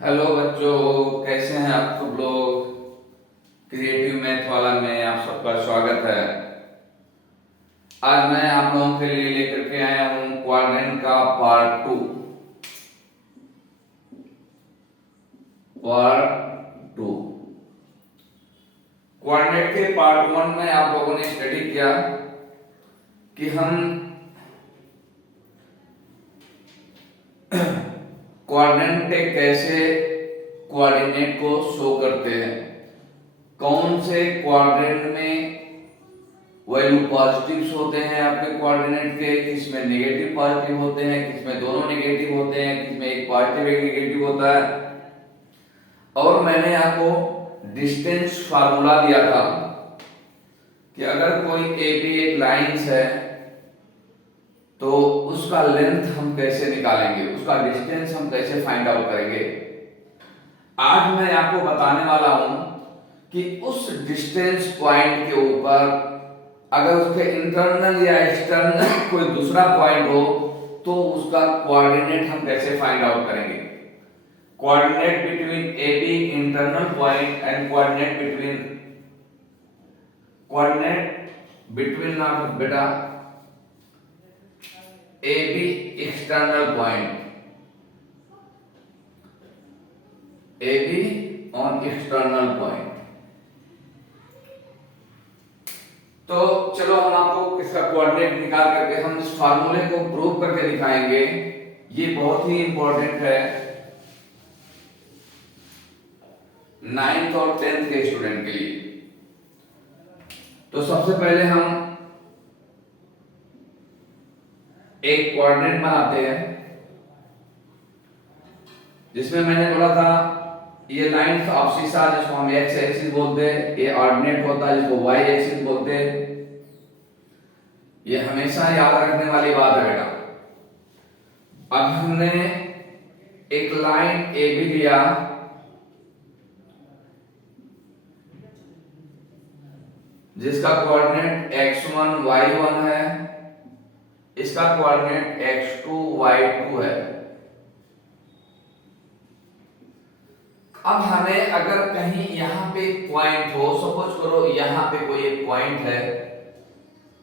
Hello बच्चों, कैसे हैं आप सब लोग। क्रिएटिव मैथ वाला में आप सबका स्वागत है। आज मैं आप लोगों के लिए लेकर के आया हूं क्वाड्रेंट का पार्ट 2। क्वाड्रेंट के पार्ट 1 में आप लोगों ने स्टडी किया कि हम क्वाड्रेंट पे कैसे कोऑर्डिनेट को शो करते हैं, कौन से क्वाड्रेंट में वैल्यू पॉजिटिव्स होते हैं आपके कोऑर्डिनेट के, किसमें नेगेटिव पॉजिटिव होते हैं, किसमें दोनों नेगेटिव होते हैं, किसमें एक पॉजिटिव एक नेगेटिव होता है। और मैंने आपको डिस्टेंस फार्मूला दिया था कि अगर कोई ए बी एक लाइंस है तो उसका लेंथ हम कैसे निकालेंगे, उसका डिस्टेंस हम कैसे फाइंड आउट करेंगे। आज मैं आपको बताने वाला हूं कि उस डिस्टेंस पॉइंट के ऊपर अगर उसके इंटरनल या एक्सटर्नल कोई दूसरा पॉइंट हो तो उसका कोऑर्डिनेट हम कैसे फाइंड आउट करेंगे। Coordinate between A B internal point and coordinate between ना बेटा A B external point, A B on external point. तो चलो हम आपको इसका कोऑर्डिनेट निकाल करके हम इस फार्मूले को प्रूव करके दिखाएंगे। ये बहुत ही इंपॉर्टेंट है 9th और 10th के स्टूडेंट के लिए। तो सबसे पहले हम एक कोऑर्डिनेट बनाते हैं जिसमें मैंने बोला था ये लाइन ऑब्सिसा जिसको हम एक्स एक्सिस बोलते हैं, ये ऑर्डिनेट होता है जिसको वाई एक्सिस बोलते हैं। ये हमेशा याद रखने वाली बात है बेटा। अब हमने एक लाइन ए बी लिया जिसका कोऑर्डिनेट x1 y1 है, इसका कोऑर्डिनेट x2 y2 है। अब हमें अगर कहीं यहां पे पॉइंट हो, सपोज करो यहां पे कोई एक पॉइंट है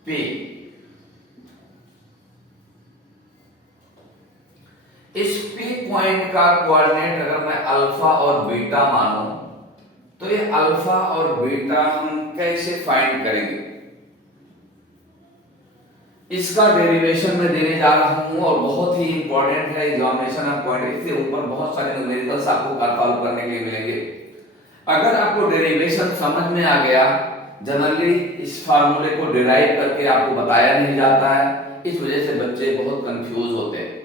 P, इस P पॉइंट का कोऑर्डिनेट अगर मैं अल्फा और बीटा मानूं तो ये अल्फा और बीटा हम कैसे फाइंड करेंगे, इसका डेरिवेशन में देने जा रहा हूं और बहुत ही इंपॉर्टेंट है एग्जामिनेशन ऑफ पॉइंट। इसके ऊपर बहुत सारे न्यूमेरिकल्स आपको सॉल्व करने के लिए मिलेंगे। अगर आपको डेरिवेशन समझ में आ गया, जनरली इस फार्मूले को डिराइव करके आपको बताया नहीं जाता है, इस वजह से बच्चे बहुत कंफ्यूज होते हैं।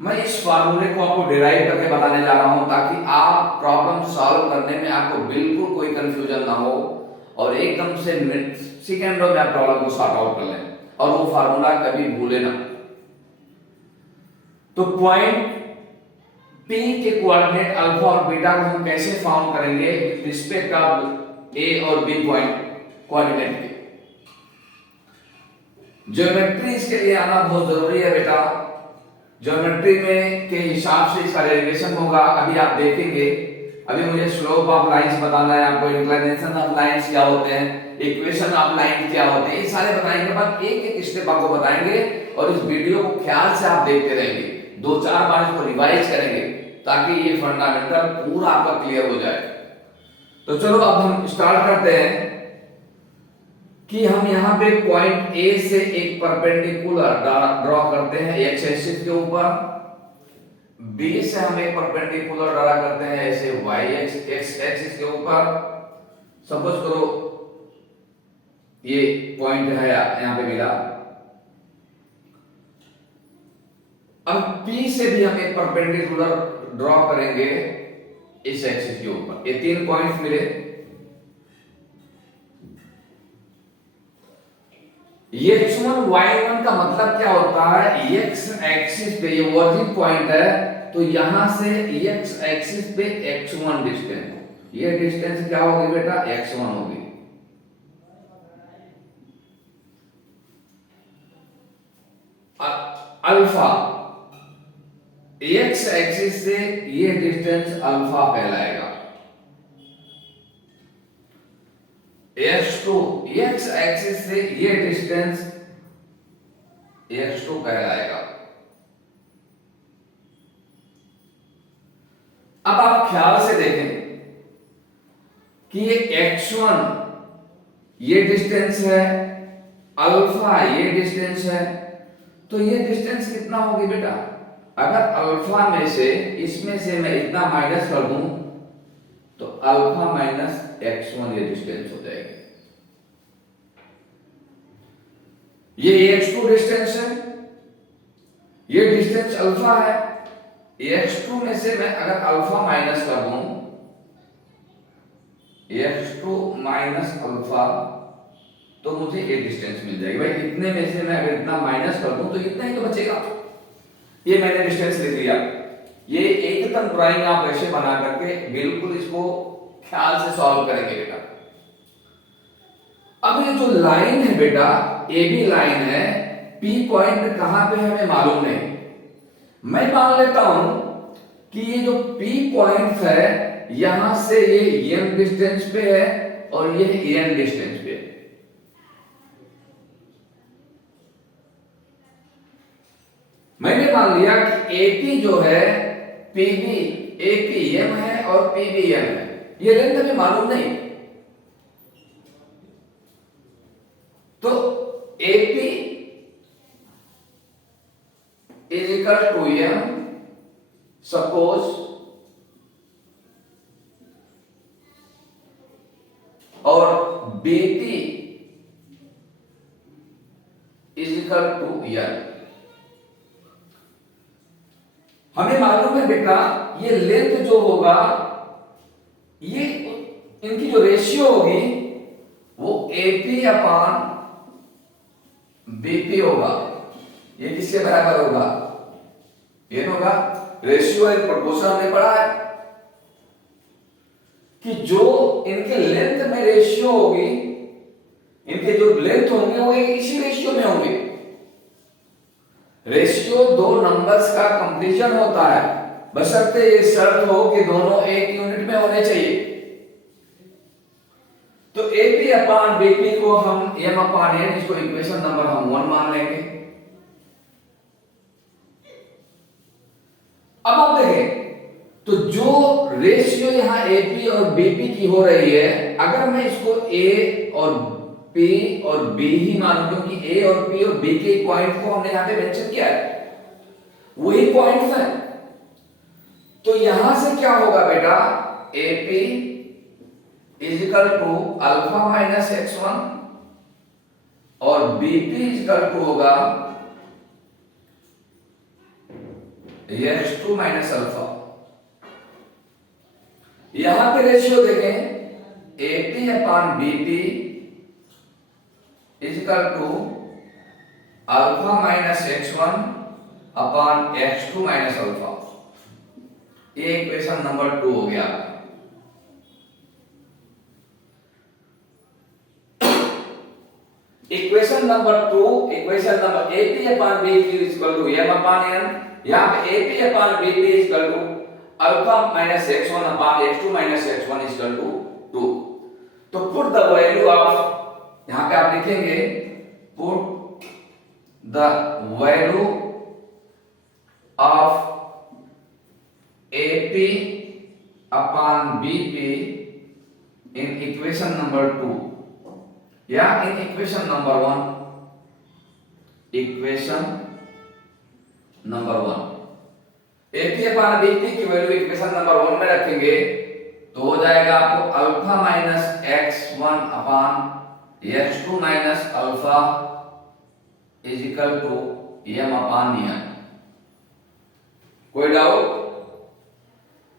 मैं इस फार्मूले को आपको डिराइव करके बताने जा रहा हूं ताकि आप प्रॉब्लम सॉल्व करने में आपको बिल्कुल कोई कंफ्यूजन ना हो और एकदम से सेकंडों में आप प्रॉब्लम को सॉर्ट आउट कर लें और वो फार्मूला कभी भूले ना। तो पॉइंट P के कोऑर्डिनेट अल्फा और बीटा को हम कैसे फाउंड करेंगे विद रिस्पेक्ट ऑफ A और B पॉइंट कोऑर्डिनेट के। ज्योमेट्री इसके लिए आना बहुत जरूरी है बेटा। ज्योमेट्री में के हिसाब से इसका डेरिवेशन होगा, अभी आप देखेंगे। अभी मुझे स्लोप ऑफ लाइंस बताना है आपको, इंक्लिनेशन ऑफ लाइंस क्या होते हैं, इक्वेशन ऑफ लाइन क्या होते हैं, ये सारे बताने के बाद एक एक स्टेप आपको बताएंगे और इस वीडियो को ख्याल से आप देखते रहेंगे, 2-4 बार इसको रिवाइज करेंगे ताकि ये फंडामेंटल पूरा आपका क्लियर हो जाए। तो चलो अब हम स्टार्ट करते हैं कि हम यहाँ पे पॉइंट ए से एक परपेंडिकुलर ड्रॉ करते हैं एक्स एक्सिस के ऊपर, बी से हम एक परपेंडिकुलर ड्रॉ करते हैं ऐसे वाई एक्सिस के ऊपर। सपोज करो ये पॉइंट है यहाँ पे मिला। अब P से भी हम एक परपेंडिकुलर ड्रॉ करेंगे इस एक्सिस के ऊपर। ये 3 पॉइंट्स मिले। ये x1 y1 का मतलब क्या होता है, x एक्सिस पे ये वर्जिन पॉइंट है तो यहां से x एक्सिस पे x1 डिस्टेंस, ये डिस्टेंस क्या होगी बेटा, x1 होगी। अल्फा एक्स एक्सिस से ये डिस्टेंस अल्फा कहलाएगा। x2 एक्स एक्सिस से ये डिस्टेंस x2 कहलाएगा। अब आप ख्याल से देखें कि ये x1 ये डिस्टेंस है, अल्फा ये डिस्टेंस है, तो ये डिस्टेंस कितना होगी बेटा? अगर अल्फा में से इसमें से मैं इतना माइनस कर दूं तो अल्फा माइनस x1 ये डिस्टेंस हो जाएगी। ये x2 डिस्टेंस है, ये डिस्टेंस अल्फा है। x2 में से मैं अगर अल्फा माइनस कर दूं, x2 माइनस अल्फा, तो मुझे ये डिस्टेंस मिल जाएगी। भाई इतने में से मैं अगर इतना माइनस कर दूं तो इतना ही तो बचेगा। ये मैंने डिस्टेंस लिख दिया। ये एकदम ड्राइंग आप ऐसे बना करके बिल्कुल इसको ख्याल से सॉल्व करेंगे बेटा। अब ये जो लाइन है बेटा, ए बी लाइन है, पी पॉइंट कहां पे है हमें मालूम नहीं। मैं मान लेता हूं कि ये जो पी पॉइंट है यहां से ये एम डिस्टेंस पे है और ये एन डिस्टेंस पे है। मैंने मान लिया कि एपी जो है पीबी एपी एम है और पीबी एम है, ये लेंथ हमें मालूम नहीं। तो AP is equal to M, suppose, और BP is equal to N. हमें मालूम है बेटा ये लेंथ जो होगा, ये इनकी जो रेशियो होगी वो एपी अपान बीपी होगा। ये किसके बराबर होगा? ये होगा रेशियो एंड प्रोपोर्शन। हमने पढ़ा है कि जो इनके लेंथ में रेशियो होगी, इनके जो लेंथ होंगे वो इसी रेशियो में होंगे। रेशियो दो नंबर्स का कंपैरिजन होता है, बशर्ते ये शर्त हो कि दोनों एक यूनिट में होने चाहिए। तो एपी अपान बीपी को हम एम अपान एन, इसको इक्वेशन नंबर हम 1 मान लेंगे। अब आप देखें तो जो रेशियो यहां एपी और बीपी की हो रही है, अगर मैं इसको ए और पी और बी ही मान लूं, क्योंकि ए और पी और बी के पॉइंट को हमने यहां पे मेंशन किया है, वही पॉइंट्स हैं। तो यहां से क्या होगा बेटा? AP is equal to alpha minus x1 और बीपी इज इक्वल टू होगा x2 माइनस अल्फा। यहां पे रेशियो देखें, AP upon BP is equal to alpha minus x1 upon x2 minus alpha. ये इक्वेशन नंबर 2 हो गया। Equation number 2, equation number AP upon BP is equal to M upon N. यहां पे AP upon BP is equal to alpha minus x1 upon x2 minus x1 is equal to 2। तो put the value of, यहां पे आप लिखेंगे put the value of AP upon BP in equation number 2 या in equation number 1, equation number 1 AP upon BP की value equation number 1 में रखेंगे तो हो जाएगा आपको alpha minus x1 upon x2 minus alpha is equal to m upon n। कोई doubt?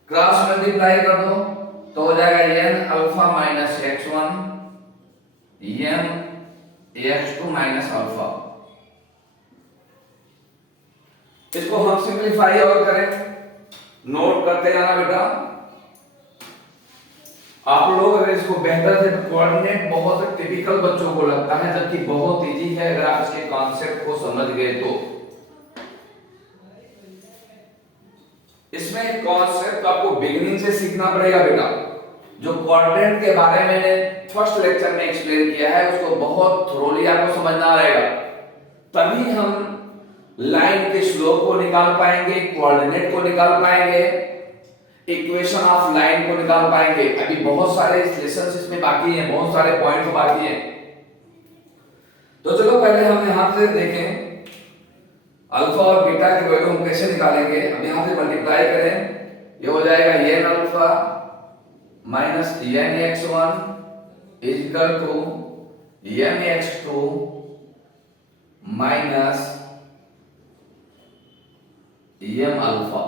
Cross multiply कर दो तो हो जाएगा n alpha minus x1 m x2 minus alpha. इसको हम सिंपलीफाई और करें, नोट करते जाना बेटा। आप लोग अगर इसको बेहतर से, कोऑर्डिनेट बहुत टिपिकल बच्चों को लगता है जबकि बहुत इजी है अगर आप इसके कॉन्सेप्ट को समझ गए तो। इसमें कॉन्सेप्ट आपको बिगिनिंग से सीखना पड़ेगा बेटा। जो क्वाड्रेंट के बारे में मैंने फर्स्ट लेक्चर में एक्सप्लेन किया है उसको बहुत थोरोली आपको समझना रहेगा, तभी हम लाइन के स्लोप को निकाल पाएंगे, कोऑर्डिनेट को निकाल पाएंगे, इक्वेशन ऑफ लाइन को निकाल पाएंगे। अभी बहुत सारे लेसन्स इसमें बाकी हैं, बहुत सारे पॉइंट्स बाकी हैं। तो चलो पहले हम यहां से देखें अल्फा और बीटा की वैल्यू हम कैसे निकालेंगे। हम यहां से मल्टीप्लाई करें, ये हो जाएगा n alpha minus n x1 is equal to n x2 minus m alpha.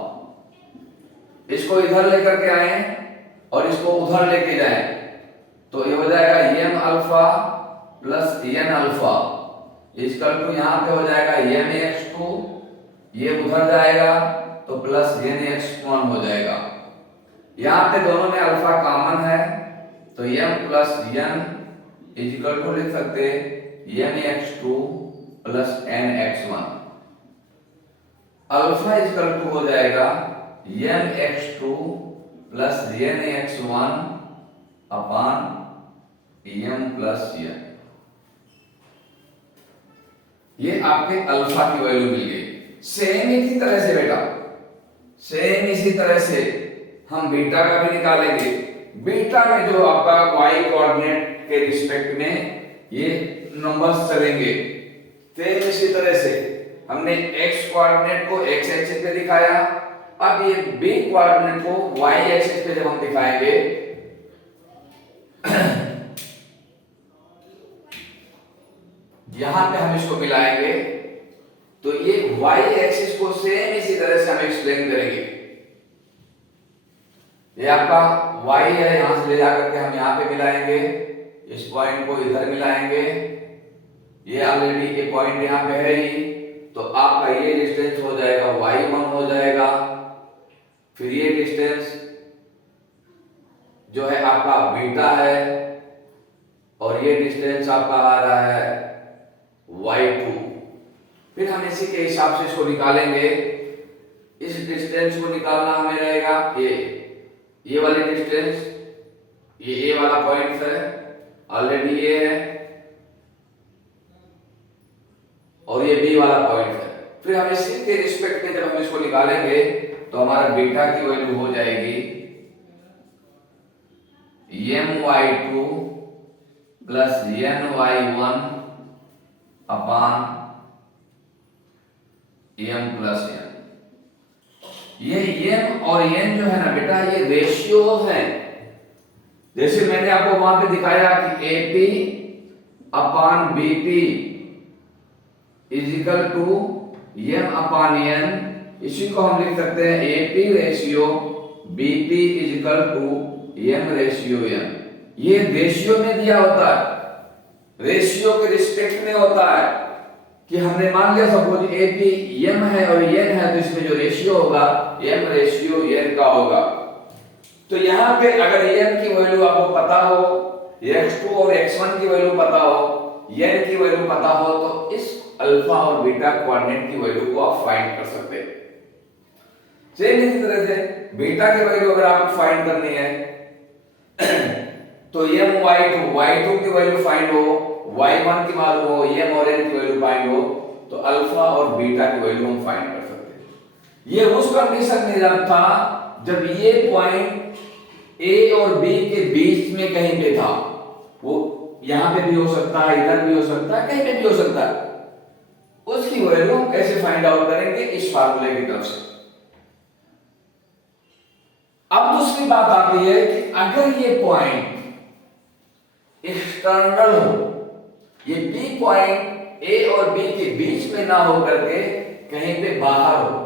इसको इधर लेकर के आए और इसको उधर लेके जाएं, तो ये हो जाएगा m alpha plus n alpha equal to यहां पे हो जाएगा m x2, ये उधर जाएगा तो प्लस n x1 हो जाएगा। यहां पे दोनों में अल्फा कॉमन है तो m plus n equal to लिख सकते n x2 plus n x1। Alpha equal to हो जाएगा m x2 plus n x1 upon m plus n। ये आपके अल्फा की वैल्यू मिल गई। सेम इसी तरह से बेटा, सेम इसी तरह से हम बीटा का भी निकालेंगे। बीटा में जो आपका y कोऑर्डिनेट के रिस्पेक्ट में ये नंबर्स चलेंगे, सेम इसी तरह से हमने x कोऑर्डिनेट को x एक्सिस पे दिखाया, अब ये b कोऑर्डिनेट को y एक्सिस पे जब हम दिखाएंगे यहां पे हम इसको मिलाएंगे तो ये y एक्सिस को सेम इसी तरह से हम एक्सप्लेन करेंगे। ये आपका y है, यहां से ले जाकर के हम यहां पे मिलाएंगे, इस पॉइंट को इधर मिलाएंगे, ये ऑलरेडी ये पॉइंट यहां पे है ही, तो आपका ये डिस्टेंस हो जाएगा y1 हो जाएगा। फिर ये डिस्टेंस जो है आपका बीटा है और ये डिस्टेंस आपका आ रहा है y2। फिर हम इसी के हिसाब से इसको निकालेंगे। इस डिस्टेंस को निकालना हमें रहेगा ये वाली डिस्टेंस, ये a वाला पॉइंट है, ऑलरेडी ये है, और ये b वाला पॉइंट है। फिर हम इसी के रिस्पेक्ट में जब हम इसको निकालेंगे तो हमारा बीटा की वैल्यू हो जाएगी my2 plus ny1 upon m plus n। ये m और n जो है ना बेटा ये रेशियो है। जैसे मैंने आपको वहां पे दिखाया कि AP upon BP is equal to m upon n, इसी को हम लिख सकते हैं AP ratio BP is equal to m ratio n। ये रेशियो में दिया होता है, रेशियो के रिस्पेक्ट में होता है कि हमने मान लिया सपोज AP m है और n है, तो इसमें जो रेशियो होगा m रेशियो n का होगा। तो यहाँ पे अगर n की वैल्यू आपको पता हो, x2 और x1 की वैल्यू पता हो, n की वैल्यू पता हो, तो इस अल्फा और बीटा कोऑर्डिनेट की वैल्यू को आप फाइंड कर सकते हैं। सेम इसी तरह से बीटा की वैल्यू अगर आपको फाइंड करनी है तो y2 की वैल्यू फाइंड हो, y1 की मालूम हो, m और n की वैल्यू फाइंड हो, तो अल्फा और बीटा की वैल्यू हम फाइंड कर सकते हैं। ये उस कंडीशन में जब था जब ये पॉइंट a और b के बीच में कहीं पे था, वो यहां पे भी हो सकता है, इधर भी हो सकता है, कहीं पे भी हो सकता है। उसकी वैल्यू हम कैसे फाइंड आउट करेंगे? इस फार्मूले की तरफ से। अब दूसरी बात आती है कि अगर ये पॉइंट एक्सटर्नल हो, ये B पॉइंट A और B के बीच में ना हो करके कहीं पे बाहर हो,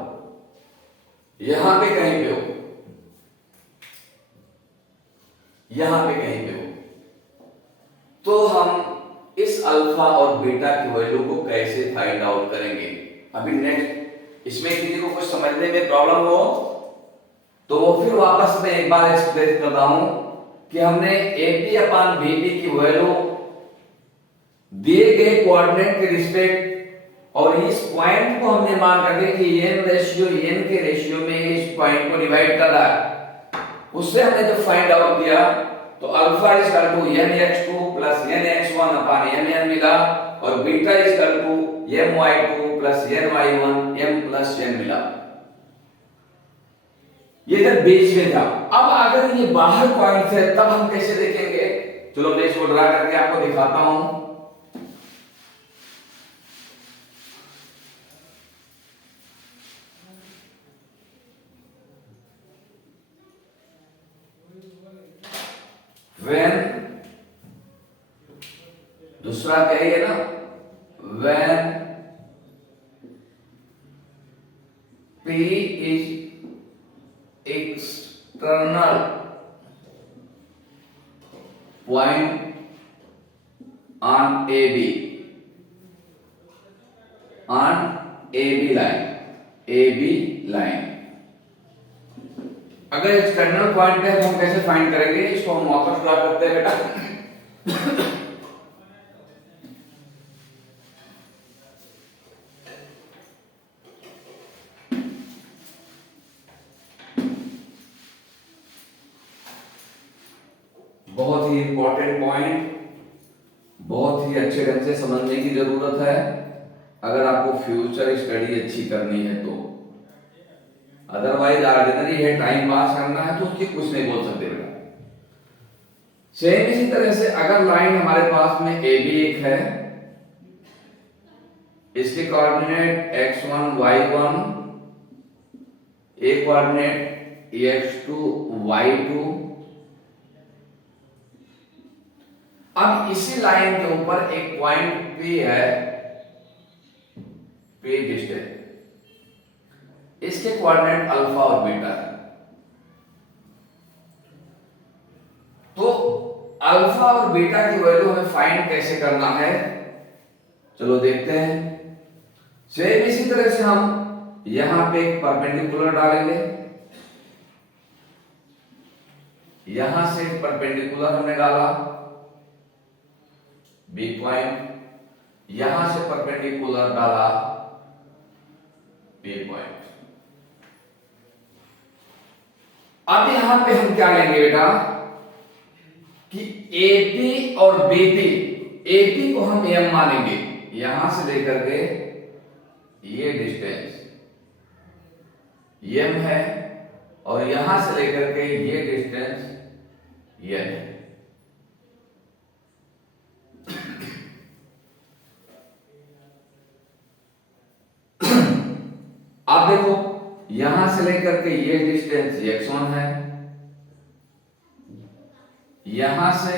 यहां पे कहीं पे हो, यहां पे कहीं पे हो, तो हम इस अल्फा और बीटा की वैल्यू को कैसे फाइंड आउट करेंगे? अभी नेक्स्ट इसमें किसी को कुछ समझने में प्रॉब्लम हो तो वो फिर वापस में एक बार एक्सप्लेन करता हूं कि हमने AP अपान BP की वैल्यू दिए गए कोऑर्डिनेट के रिस्पेक्ट और इस पॉइंट को हमने मान रखे कि n रेशियो n के रेशियो में इस पॉइंट को डिवाइड कर रहा है, उससे हमने जो फाइंड आउट किया तो alpha is equal to mx2 plus nx1 upon mn मिला और beta is equal to my2 plus ny1 m plus n मिला। ये जब बेस में था। अब अगर ये बाहर पॉइंट है तब हम कैसे देखेंगे? चलो मैं इसको ड्रा करके आपको दिखाता हूं। when दूसरा कहिए ना, when P is external point on AB line। अगर एक्सटर्नल पॉइंट है तो हम कैसे फाइंड करेंगे? इसको हम वापस ड्रा करते हैं बेटा। बहुत ही इंपॉर्टेंट पॉइंट, बहुत ही अच्छे ढंग से समझने की जरूरत है अगर आपको फ्यूचर स्टडी अच्छी करनी है तो। अदरवाइज ऑर्डिनरी है, टाइम पास करना है तो उसकी कुछ नहीं बोल सकते बेटा। सेम इसी तरह से अगर लाइन हमारे पास में AB एक है, इसके कोऑर्डिनेट x1 y1, एक कोऑर्डिनेट x2 y2। अब इसी लाइन के ऊपर एक पॉइंट P है, P डिस्टेंस, इसके कोऑर्डिनेट अल्फा और बीटा है। तो अल्फा और बीटा की वैल्यू हमें फाइंड कैसे करना है, चलो देखते हैं। सेम इसी तरह से हम यहां पे एक परपेंडिकुलर डालेंगे, यहां से परपेंडिकुलर हमने डाला बी पॉइंट, यहां से परपेंडिकुलर डाला बी पॉइंट। अब यहां पे हम क्या लेंगे बेटा कि AP और BP, AP को हम m मानेंगे, यहां से लेकर के ये डिस्टेंस m है और यहां से लेकर के ये डिस्टेंस n है। आप देखो यहां से लेकर के ये डिस्टेंस x1 है, यहां से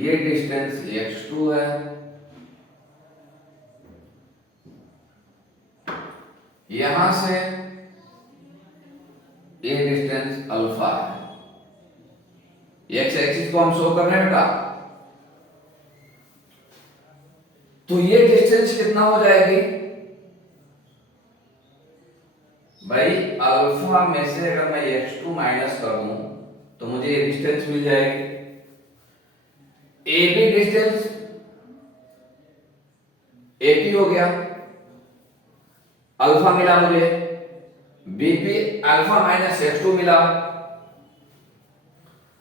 ये डिस्टेंस x2 है, यहां से ये डिस्टेंस अल्फा है। x एक्सिस को हम शो कर रहे हैं बेटा। तो ये डिस्टेंस कितना हो जाएगी भाई? अल्फा में से अगर मैं x2 माइनस कर दूं तो मुझे ये डिस्टेंस मिल जाएगी। AB डिस्टेंस AP हो गया, अल्फा मिला मुझे, BP अल्फा माइनस x2 मिला।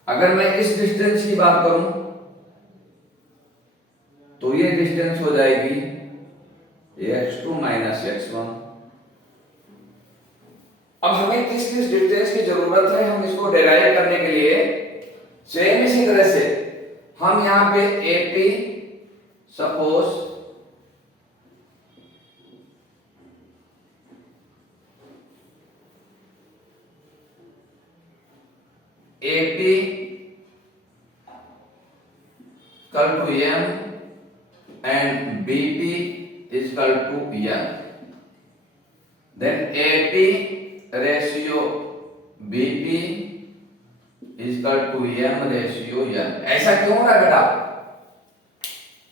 अगर मैं इस डिस्टेंस की बात करूं तो ये डिस्टेंस हो जाएगी x2 माइनस x1। अब हमें किस किस डिस्टेंस की जरूरत है हम इसको डेराइव करने के लिए? सेम इसी तरह से हम यहां पे AP suppose AP equal to m and BP is equal to n, then AP ratio BP is equal to m ratio n। ऐसा क्यों हो रहा है बेटा?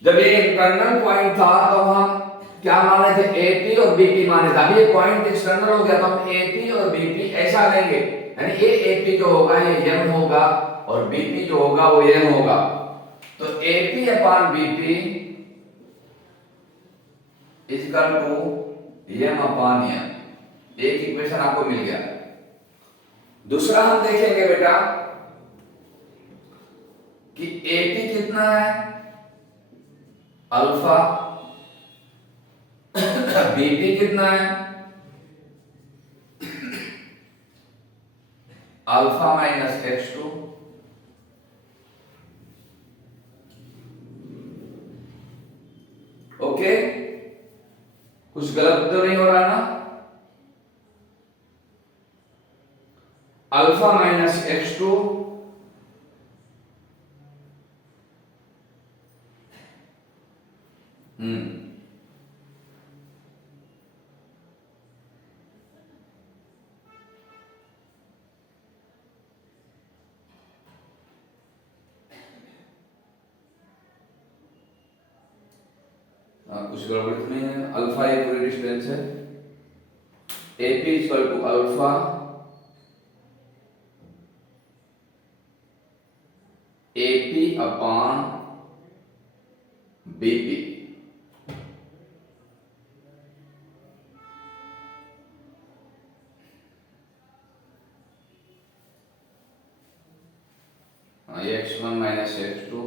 जब ये इंटरनल पॉइंट था तो हम क्या माने थे? AP और BP माने थे। अभी ये पॉइंट एक्सटर्नल हो गया तो हम AP और BP ऐसा लेंगे, यानी ये AP जो होगा ये m होगा और BP जो होगा वो n होगा। तो AP upon BP equal to M upon N. एक इक्वेशन आपको मिल गया। दूसरा हम देखेंगे बेटा कि एपी कितना है अल्फा, बीपी कितना है alpha minus X two. Okay, कुछ गलत तो नहीं हो रहा ना? अल्फा माइनस एक्स टू कुछ गड़बड़ तो नहीं है। अल्फा एक पूरी डिस्टेंस है। AP equal to alpha AP upon BP. X one minus X two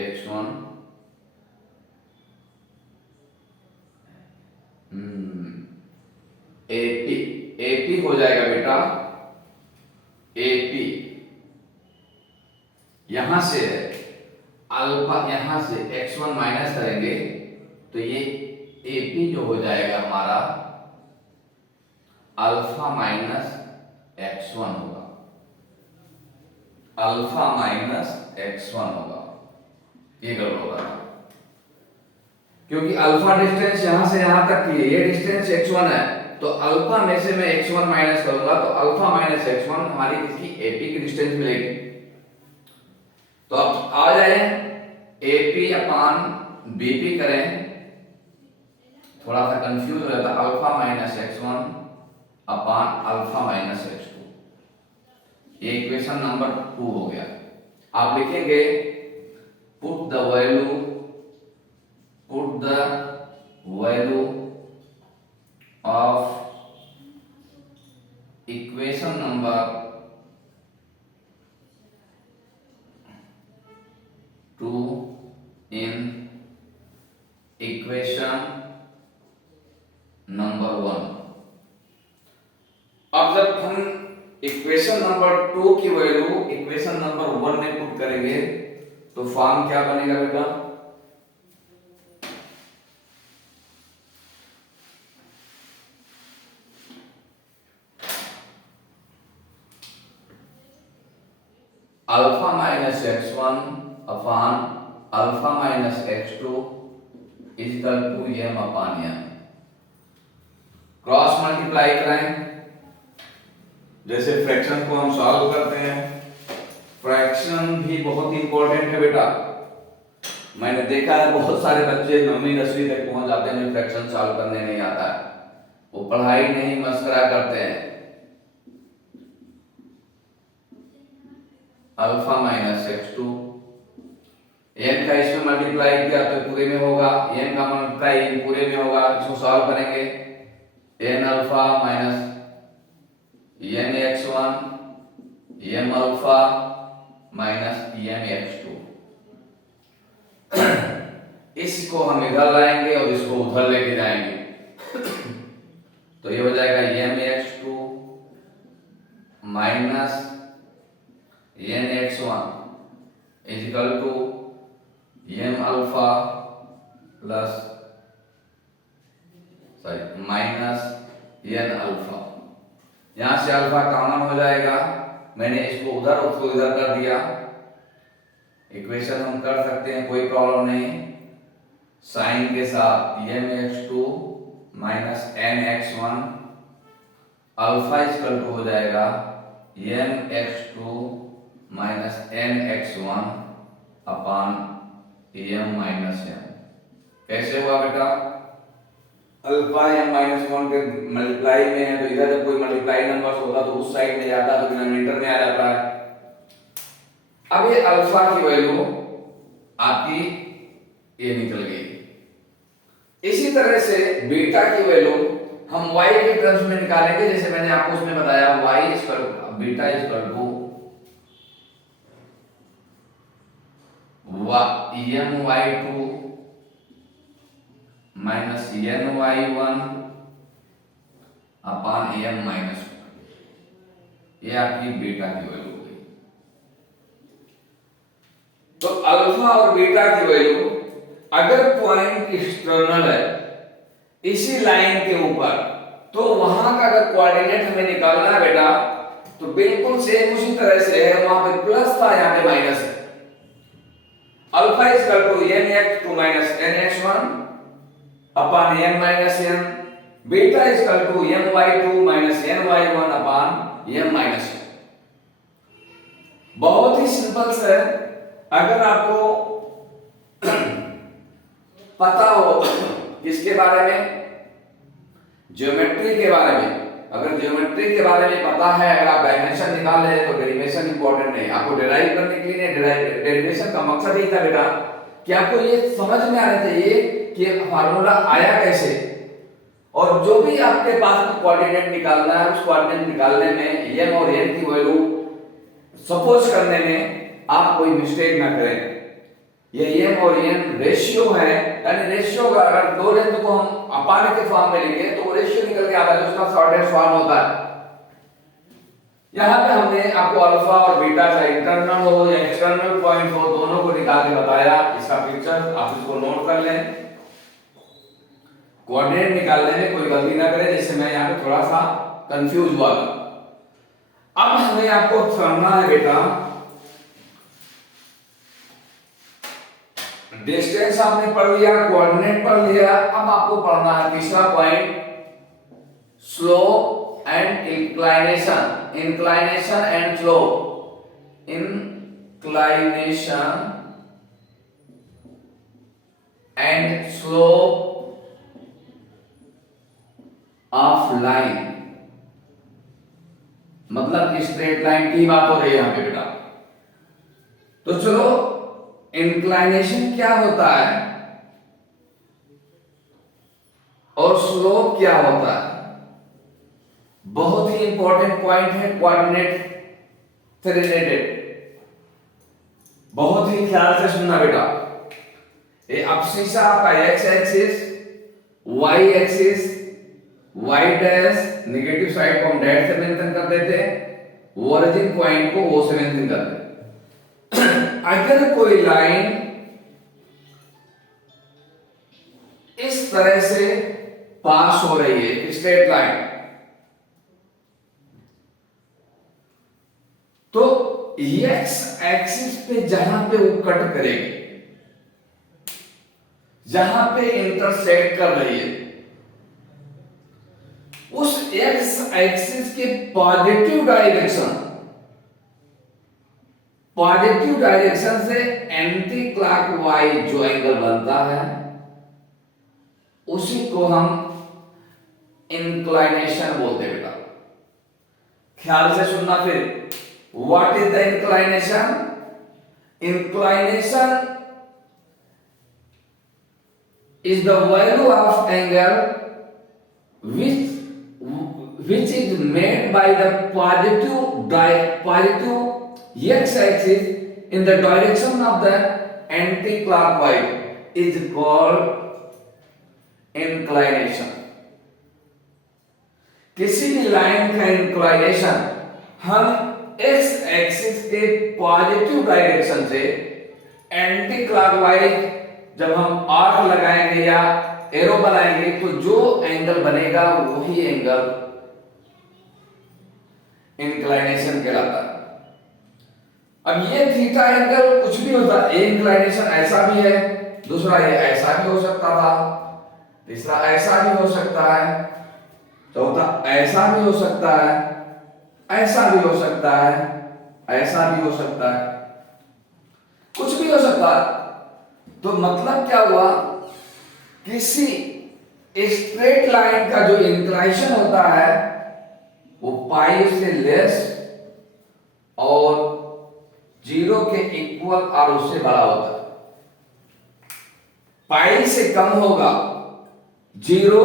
X one AP AP हो जाएगा बेटा एपी यहां से अल्फा, यहां से x1 माइनस करेंगे तो ये एपी जो हो जाएगा हमारा अल्फा माइनस x1 होगा, अल्फा माइनस x1 होगा। ये गलत होगा क्योंकि अल्फा डिस्टेंस यहां से यहां तक की है, ये डिस्टेंस x1 है, तो अल्फा में से मैं x1 माइनस करूंगा तो अल्फा माइनस x1 हमारी किसकी एपी की डिस्टेंस मिलेगी। तो अब आ जाए एपी अपॉन बीपी करें, थोड़ा सा कंफ्यूज हो जाता, alpha minus x1 upon alpha minus x2। ये इक्वेशन नंबर 2 हो गया। आप लिखेंगे put the value of equation number 2 in equation number 1। अब जब हम इक्वेशन नंबर 2 की वैल्यू इक्वेशन नंबर 1 में पुट करेंगे तो फॉर्म क्या बनेगा बेटा? Alpha minus x1 upon alpha minus x2 equal to m upon n। Cross multiply करें, जैसे फ्रैक्शन को हम सॉल्व करते हैं। फ्रैक्शन भी बहुत इंपॉर्टेंट है बेटा। मैंने देखा है बहुत सारे बच्चे 9वीं 10वीं तक पहुंच जाते हैं, फ्रैक्शन सॉल्व करने नहीं आता है, वो पढ़ाई नहीं मस्करा करते हैं। अल्फा माइनस x2 n का इसमें मल्टीप्लाई किया तो पूरे में होगा, n का मल्टीप्लाई इन पूरे में होगा। इसको सॉल्व करेंगे n alpha minus n x1 m alpha minus m x2। इसको हम इधर लाएंगे और इसको उधर लेके जाएंगे तो ये हो जाएगा m x2 minus n x1 is equal to m alpha plus minus n alpha. यहां से अल्फा कॉमन हो जाएगा, मैंने इसको उधर उसको इधर कर दिया। इक्वेशन हम कर सकते हैं, कोई प्रॉब्लम नहीं। साइन के साथ m x2 minus n x1 alpha equal to हो जाएगा m x2 minus n x1 upon m minus m। कैसे हुआ बेटा? अल्फा m माइनस वन के मल्टीप्लाई में है, तो इधर जब कोई मल्टीप्लाई नंबर होता तो उस साइड में जाता, तो डिनोमिनेटर में आ जाता है। अब ये अल्फा की वैल्यू आपकी ये निकल गई। इसी तरह से बीटा की वैल्यू हम y के टर्म्स में निकालेंगे, जैसे मैंने आपको उसमें बताया y equal beta equal to my2 minus ny1 upon m minus 1। ये आपकी बीटा की वैल्यू हो गई। तो अल्फा और बीटा की वैल्यू अगर पॉइंट एक्सटर्नल है इसी लाइन के ऊपर, तो वहां का अगर कोऑर्डिनेट हमें निकालना है बेटा, तो बिल्कुल सेम उसी तरह से है। वहां पे प्लस था, यहाँ पे माइनस है। Alpha is equal to nx2 minus nx1 upon m minus n। Beta is equal to my2 minus ny1 upon m minus 1। बहुत ही सिंपल से, अगर आपको पता हो किसके बारे में, ज्योमेट्री के बारे में, अगर ज्योमेट्री के बारे में पता है, अगर आप डायमेंशन निकाल रहे हैं तो डेरिवेशन इंपॉर्टेंट नहीं। आपको डेराइव करने के लिए डेरिवेशन का मकसद ही था बेटा कि आपको ये समझ में आना चाहिए कि फार्मूला आया कैसे, और जो भी आपके पास कोऑर्डिनेट निकालना है उस कोऑर्डिनेट निकालने में m और n की वैल्यू सपोज करने में आप कोई मिस्टेक ना करें। ये m और n रेशियो है, यानी रेशियो का अगर दो लेंथ को हम अपान के फॉर्म में लिखे तो रेशियो निकल के आता है, उसका शॉर्टेस्ट फॉर्म होता है। यहाँ पे हमने आपको अल्फा और बीटा का इंटरनल हो या एक्सटर्नल पॉइंट हो, दोनों को निकाल के बताया। इसका पिक्चर आप इसको नोट कर लें, कोऑर्डिनेट निकालने में कोई गलती ना करें, जैसे मैं यहाँ पे थोड़ा सा कंफ्यूज हुआ था। अब हमें आपको करना है बेटा, डिस्टेंस आपने पढ़ लिया, कोऑर्डिनेट पढ़ लिया, अब आपको पढ़ना है तीसरा point, slope and inclination. Inclination and slope. Inclination and slope of line, मतलब स्ट्रेट लाइन की बात हो रही है यहां पे बेटा। तो चलो, इंक्लाइनेशन क्या होता है और स्लोप क्या होता है, बहुत ही इंपॉर्टेंट पॉइंट है कोऑर्डिनेट से रिलेटेड। बहुत ही ख्याल से सुनना बेटा। ये अब्सिस आपका x axis, y axis, y dash negative side को हम डैश से मेंशन कर देते हैं, ओरिजिन पॉइंट को o से मेंशन कर देते हैं। अगर कोई लाइन इस तरह से पास हो रही है, स्ट्रेट लाइन, तो x एक्सिस पे जहां पे वो कट करेगी, जहां पे इंटरसेक्ट कर रही है, उस x एक्सिस के पॉजिटिव डायरेक्शन से एंटी क्लॉकवाइज जो एंगल बनता है उसी को हम इंक्लाइनेशन बोलते हैं बेटा। ख्याल से सुनना फिर, what is the inclination? Inclination is the value of angle which is made by the positive x axis in the direction of the anti-clockwise is called inclination। किसी भी लाइन का इंक्लाइनेशन हम x एक्सिस के positive direction से anti clockwise जब हम arc लगाएंगे या एरो बनाएंगे तो जो एंगल बनेगा वही एंगल इंक्लाइनेशन कहलाता है। अब ये थीटा एंगल कुछ भी होता है, एक इंक्लाइनेशन ऐसा भी है, दूसरा ये ऐसा भी हो सकता था, तीसरा ऐसा भी हो सकता है, चौथा ऐसा भी हो सकता है, ऐसा भी हो सकता है, ऐसा भी हो सकता है, कुछ भी हो सकता है। तो मतलब क्या हुआ, किसी स्ट्रेट लाइन का जो इंक्लाइनेशन होता है वो पाई से लेस और 0 के इक्वल और उससे बड़ा होता है। पाई से कम होगा 0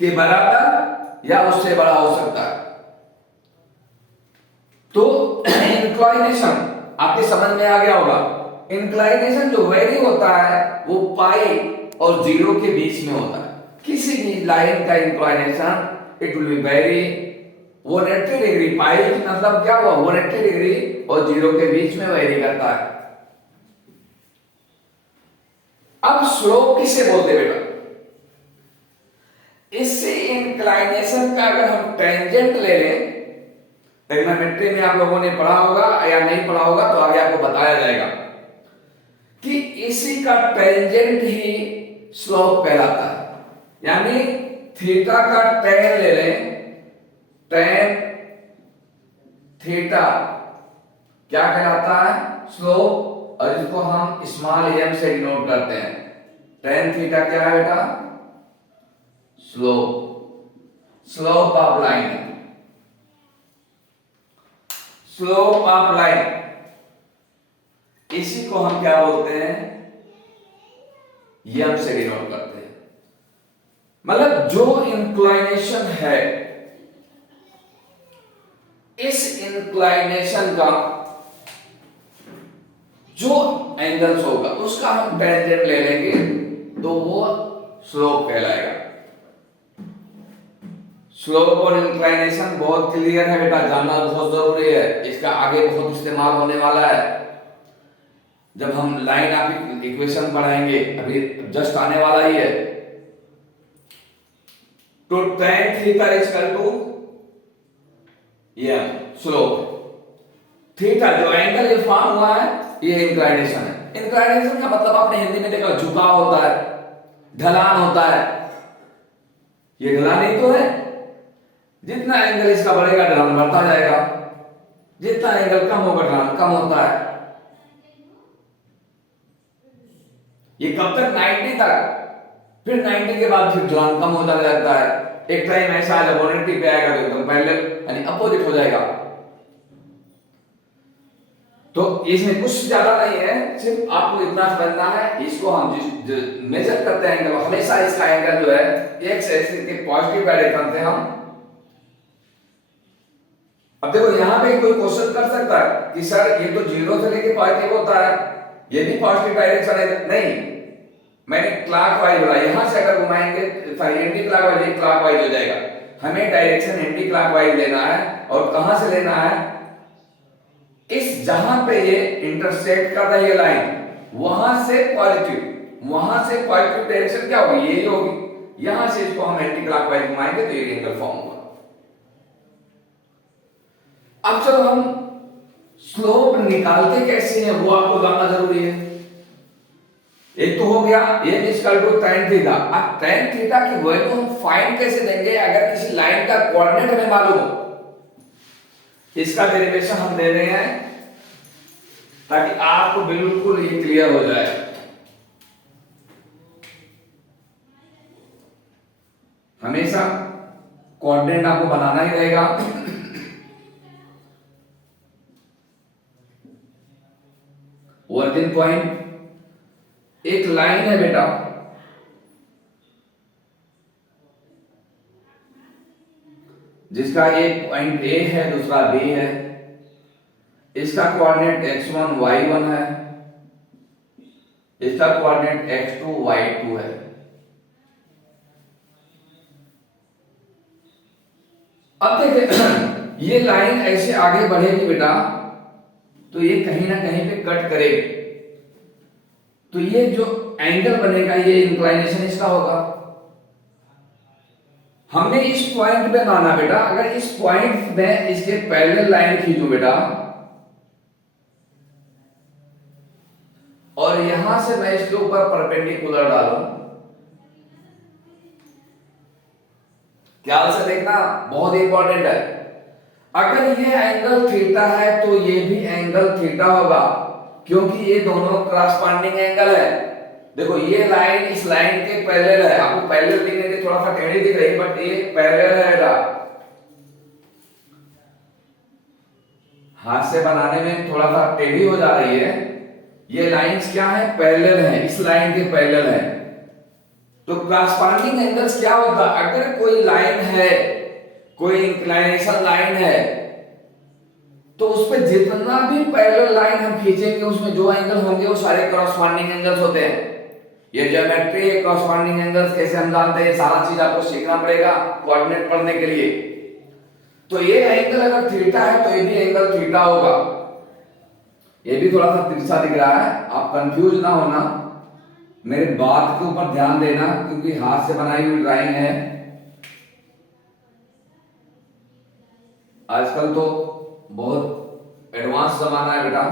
के बराबर या उससे बड़ा हो सकता है। तो इंक्लाइनेशन आपके समझ में आ गया होगा। इंक्लाइनेशन जो वेरी होता है वो पाई और 0 के बीच में होता है। किसी भी लाइन का inclination it will be very 180 degree. Pi मतलब क्या हुआ 180 डिग्री और 0 के बीच में वेरी करता है। अब स्लोप किसे बोलते बेटा? इससे इंक्लाइनेशन का अगर हम टेंजेंट ले लें, ट्रिग्नोमेट्री में आप लोगों ने पढ़ा होगा या नहीं पढ़ा होगा तो आगे आपको बताया जाएगा कि इसी का टेंजेंट ही स्लोप कहलाता है। यानी थीटा का टेन ले लें, टेन थीटा क्या कहलाता है? स्लोप। और इसको हम स्मॉल एम से डिनोट करते हैं। टेन थीटा क्या है बेटा? Slope, slope of line, slope of line. इसी को हम क्या बोलते हैं? एम से डिनोट करते हैं। मतलब जो इंक्लाइनेशन है, इस इंक्लाइनेशन का जो एंगल्स होगा उसका हम टेंजेंट ले लेंगे तो वो स्लोप कहलाएगा। स्लोप और इंक्लाइनेशन बहुत क्लियर है बेटा, जानना बहुत जरूरी है। इसका आगे बहुत इस्तेमाल होने वाला है जब हम लाइन ऑफ इक्वेशन पढ़ाएंगे, अभी जस्ट आने वाला ही है। तो tan थीटा इक्वल टू ये स्लोप। थीटा जो एंगल ये फॉर्म हुआ है ये इंक्लाइनेशन है। इंक्लाइनेशन का मतलब आपने हिंदी में देखा झुकाव होता है, ढलान होता है। ये ढलान ही तो है। जितना एंगल इसका बढ़ेगा ढलान बढ़ता जाएगा, जितना एंगल कम होगा ढलान कम होता है। ये कब तक? 90 तक। फिर 90 के बाद फिर ढलान कम होता लगता है। एक टाइम ऐसा है जब 180 पे आएगा तो एकदम पैरेलल यानी अपोजिट हो जाएगा। तो इसमें कुछ ज्यादा नहीं है, सिर्फ आपको इतना समझना है। इसको हम जिस मेजर करते हैं एंगल, हमेशा इसका एंगल जो है एक्स एक्सिस के पॉजिटिव डायरेक्शन से हम। अब देखो यहां पे कोई क्वेश्चन कर सकता है कि सर ये तो 0 से लेके पॉजिटिव होता है, ये भी पॉजिटिव डायरेक्शन है। नहीं, मैंने क्लॉकवाइज बोला। यहां से अगर घुमाएंगे सॉरी एंटी क्लॉकवाइज, ये क्लॉकवाइज हो जाएगा। हमें डायरेक्शन एंटी क्लॉकवाइज लेना है। और कहां से लेना है? इस जहां पे ये इंटरसेक्ट कर रही है लाइन, वहां से पॉजिटिव, वहां से पॉजिटिव डायरेक्शन क्या होगी? यही होगी। यहां से इसको हम एंटी क्लॉकवाइज घुमाएंगे तो ये एंगल फॉर्म होगा। अब चलो हम स्लोप निकालते कैसे हैं वो आपको जानना जरूरी है। एक तो हो गया ये इक्वल टू tan थीटा। अब tan थीटा की वैल्यू हम फाइंड कैसे देंगे? अगर किसी लाइन का कोऑर्डिनेट हमें मालूम हो, इसका डेरिवेशन हम दे रहे हैं ताकि आपको बिल्कुल ये क्लियर हो जाए। हमेशा कोऑर्डिनेट आपको बनाना ही रहेगा। ओरिजिन पॉइंट एक लाइन है बेटा, जिसका एक पॉइंट ए है दूसरा बी है। इसका कोऑर्डिनेट x1 y1 है, इसका कोऑर्डिनेट x2 y2 है। अब देखिए ये लाइन ऐसे आगे बढ़ेगी बेटा तो ये कहीं ना कहीं पे कट करेगी, तो ये जो एंगल बनेगा ये इंक्लाइनेशन इसका होगा। हमने इस पॉइंट पे माना बेटा, अगर इस पॉइंट में इसके पैरेलल लाइन खींचूं बेटा और यहां से मैं इसके ऊपर परपेंडिकुलर डालूं, ख्याल से देखना बहुत इंपॉर्टेंट है। अगर ये एंगल थीटा है तो ये भी एंगल थीटा होगा, क्योंकि ये दोनों क्रॉसपोंडिंग एंगल है। देखो ये लाइन इस लाइन के पैरेलल है, आपको पैरेलल दिखने के थोड़ा सा टेढ़ी दिख रही है बट ये पैरेलल है बेटा। हाथ से बनाने में थोड़ा सा टेढ़ी हो जा रही है। ये लाइंस क्या है, पैरेलल है, इस लाइन के पैरेलल है। तो क्रॉसपॉन्डिंग एंगल्स क्या होता है, अगर कोई लाइन है, कोई इंक्लिनेशन लाइन है, तो उस पे जितना भी पैरेलल लाइन हम खींचेंगे उसमें जो एंगल होंगे वो सारे क्रॉसपॉन्डिंग एंगल्स होते हैं। ये ज्योमेट्री है, क्रॉसपॉन्डिंग एंगल्स कैसे हम जानते हैं, सारा चीज आपको सीखना पड़ेगा कोऑर्डिनेट पढ़ने के लिए। तो ये एंगल अगर थीटा है तो ये भी एंगल थीटा होगा। ये भी थोड़ा सा तिरछा दिख रहा है, आप कंफ्यूज ना होना, मेरे बात के ऊपर ध्यान देना क्योंकि हाथ से बनाई हुई ड्राइंग है। आजकल तो बहुत एडवांस जमाना है बेटा।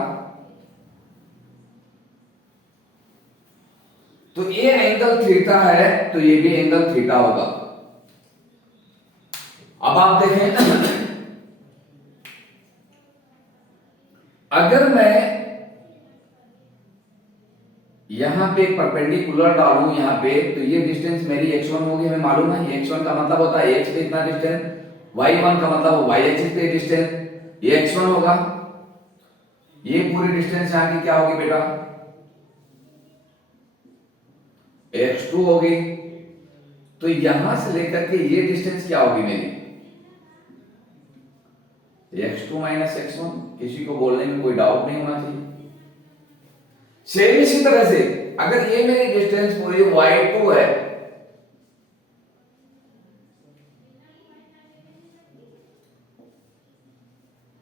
तो ये एंगल थीटा है तो ये भी एंगल थीटा होगा। अब आप देखें अगर मैं यहां पे परपेंडिकुलर डालूं यहां पे, तो ये डिस्टेंस मेरी x1 होगी, हमें मालूम है x1 का मतलब होता है x पे इतना डिस्टेंस, y1 का मतलब y एक्सिस पे डिस्टेंस, ये x1 होगा। ये पूरी डिस्टेंस यहां की क्या होगी बेटा, x2 होगी। तो यहां से लेकर के ये डिस्टेंस क्या होगी मेरी, x2 माइनस x1। किसी को बोलने में कोई डाउट नहीं होना चाहिए। सेम इसी तरह से अगर ये मेरी डिस्टेंस पूरी y2 है,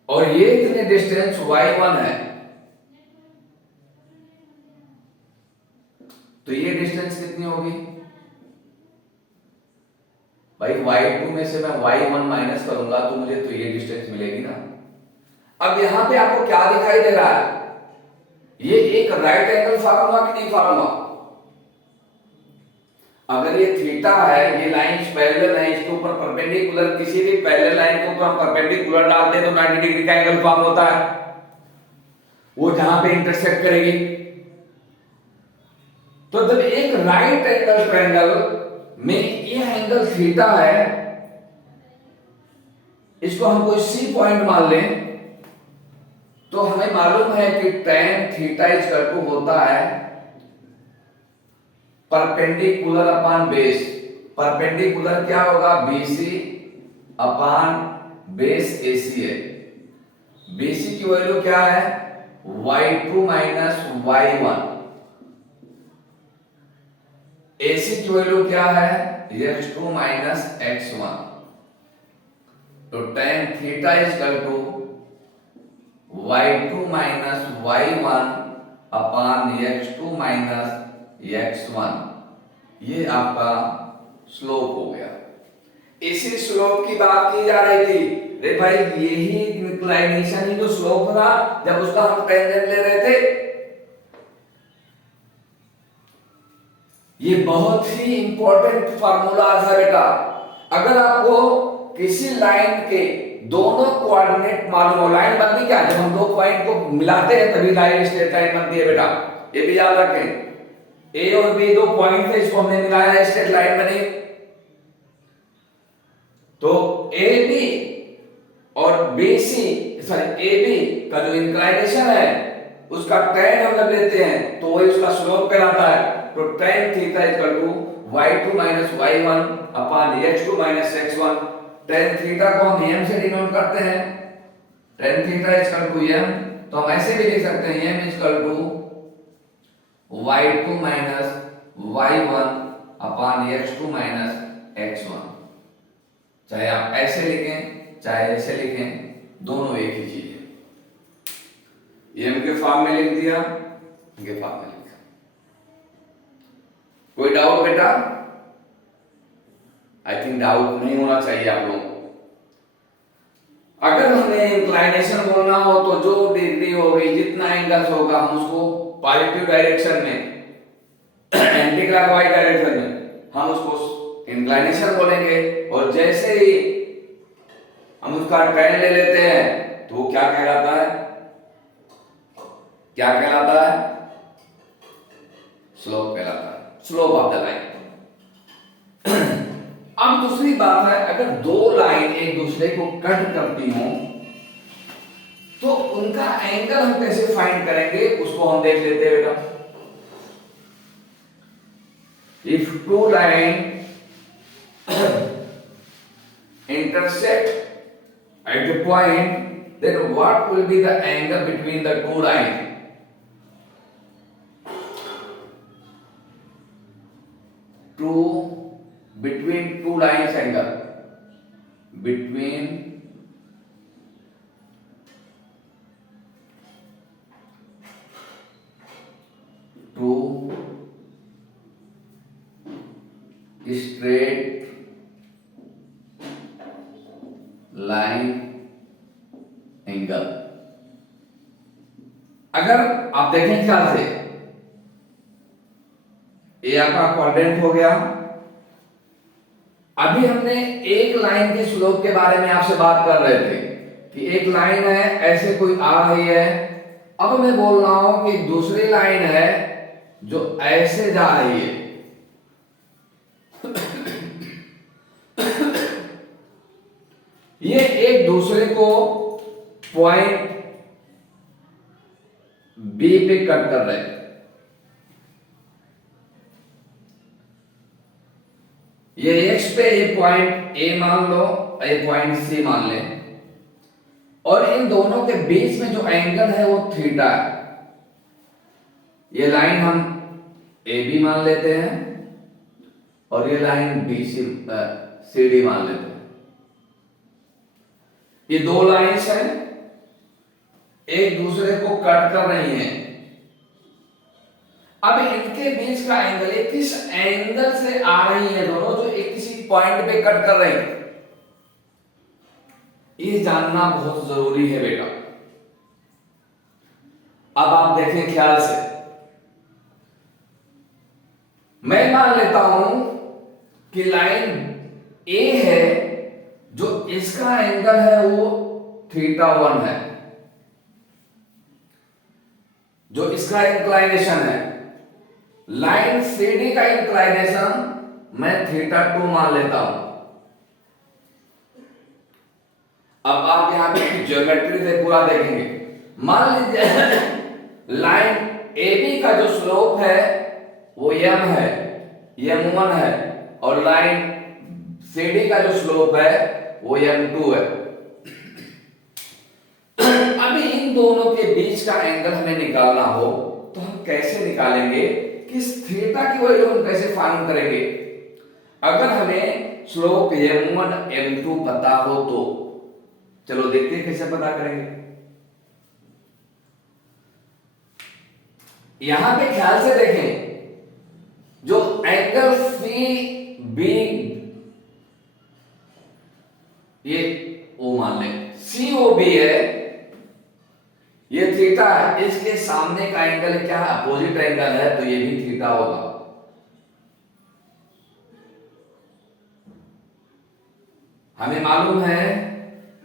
और ये इतने डिस्टेंस y1 है, तो ये डिस्टेंस कितनी होगी भाई, y2 में से मैं y1 माइनस करूंगा तो मुझे तो ये डिस्टेंस मिलेगी ना। अब यहां पे आपको क्या दिखाई दे रहा है, ये एक राइट एंगल फार्मूला कि नहीं फार्मूला। अगर ये थीटा है, ये लाइंस पैरेलल है, इसके ऊपर परपेंडिकुलर किसी भी पैरेलल लाइन के ऊपर हम परपेंडिकुलर डालते हैं तो 90 डिग्री का एंगल फॉर्म होता है, वो जहां पे इंटरसेक्ट करेगी। तो जब एक राइट एंगल ट्रायंगल में ये एंगल थीटा है, इसको हम कोई सी पॉइंट मान लें, तो हमें मालूम है कि tan थीटा इक्वल टू होता है परपेंडिकुलर अपॉन बेस। परपेंडिकुलर क्या होगा, BC अपॉन बेस AC है। BC की वैल्यू क्या है, y2 माइनस y1। AC की वैल्यू क्या है, x2 माइनस x1। तो tan theta equal to y2 minus y1 upon x2 minus x1। ये आपका स्लोप हो गया। इसी स्लोप की बात की जा रही थी रे भाई, यही इंक्लिनेशन ही जो स्लोप था जब उसका हम टेंजेंट ले रहे थे। ये बहुत ही इंपॉर्टेंट फार्मूला है बेटा। अगर आपको किसी लाइन के दोनों कोऑर्डिनेट मालूम हो, लाइन बनती क्या, जब हम दो पॉइंट को मिलाते हैं तभी लाइन स्ट्रेट लाइन बनती है बेटा, ये भी याद रखें। ए और बी दो पॉइंट थे, इसको हमने मिलाया है, स्ट्रेट लाइन बनी। तो ए बी और B C sorry A B का जो इंक्लिनेशन है उसका tan हम जब लेते हैं तो वही उसका स्लोप कहलाता है। तो tan theta equal to y2 minus y1 upon x2 minus x1। tan theta को हम m से डिनोट करते हैं, tan theta equal to m, तो हम ऐसे भी लिख सकते हैं m equal to y2 minus y1 upon x2 minus x1। चाहे आप ऐसे लिखें चाहे ऐसे लिखें, दोनों एक ही चीज है। m के फॉर्म में लिख दिया, के फॉर्म में लिखा। कोई डाउट बेटा? आई थिंक डाउट नहीं होना चाहिए आप लोगों को। अगर हमें इंक्लाइनेशन बोलना हो तो जो डिग्री होगी, जितना एंगल होगा, हम उसको पॉजिटिव डायरेक्शन में एंटी क्लॉकवाइज डायरेक्शन में हम उसको इंक्लाइनेशन बोलेंगे, और जैसे ही हम उसका tan ले लेते हैं तो वो क्या कहलाता है, क्या कहलाता है, स्लोप कहलाता है, स्लोप ऑफ द लाइन। अब दूसरी बात है, अगर दो लाइन एक दूसरे को कट करती हों तो उनका एंगल हम कैसे फाइंड करेंगे, उसको हम देख लेते हैं बेटा। If two line intersect at a point, then what will be the angle between the two lines? Between two lines angle, between two straight line angle. अगर आप देखें ख्याल से, ये आपका क्वाड्रेंट हो गया। अभी हमने एक लाइन के स्लोप के बारे में आपसे बात कर रहे थे कि एक लाइन है, ऐसे कोई आ रही है। अब मैं बोल रहा हूं कि दूसरी लाइन है जो ऐसे जा रही है। ये एक दूसरे को पॉइंट बी पे कट कर रहे हैं। ये एक्स पे ये पॉइंट ए मान लो, ये पॉइंट सी मान ले, और इन दोनों के बीच में जो एंगल है वो थीटा है। ये लाइन हम ए बी मान लेते हैं और ये लाइन बी सी डी मान लेते हैं। ये दो लाइंस हैं, एक दूसरे को कट कर रही हैं। अब इनके बीच का एंगल, ये किस एंगल से आ रही है दोनों, जो एक किसी पॉइंट पे कट कर रही है, ये जानना बहुत जरूरी है बेटा। अब आप देखें ख्याल से, मैं मान लेता हूं कि लाइन ए है, जो इसका एंगल है वो थीटा 1 है, जो इसका इंक्लाइनेशन है। लाइन सीडी का इंक्लाइनेशन मैं थीटा 2 मान लेता हूं। अब आप यहां पे ज्योमेट्री से पूरा देखेंगे। मान लीजिए लाइन AB का जो स्लोप है वो m है, m1 है, और लाइन CD का जो स्लोप है वो m2 है। अभी इन दोनों के बीच का एंगल हमें निकालना हो तो हम कैसे निकालेंगे, किस थीटा की वैल्यू हम कैसे फाइंड करेंगे? अगर हमें स्लोप m1 m2 पता हो तो चलो देखते हैं कैसे पता करेंगे। यहां पे ख्याल से देखें, जो एंगल CB, ये O मान लें, COB है, ये थीटा है। इसके सामने का एंगल क्या है? अपोजिट एंगल है, तो ये भी थीटा होगा। हमें मालूम है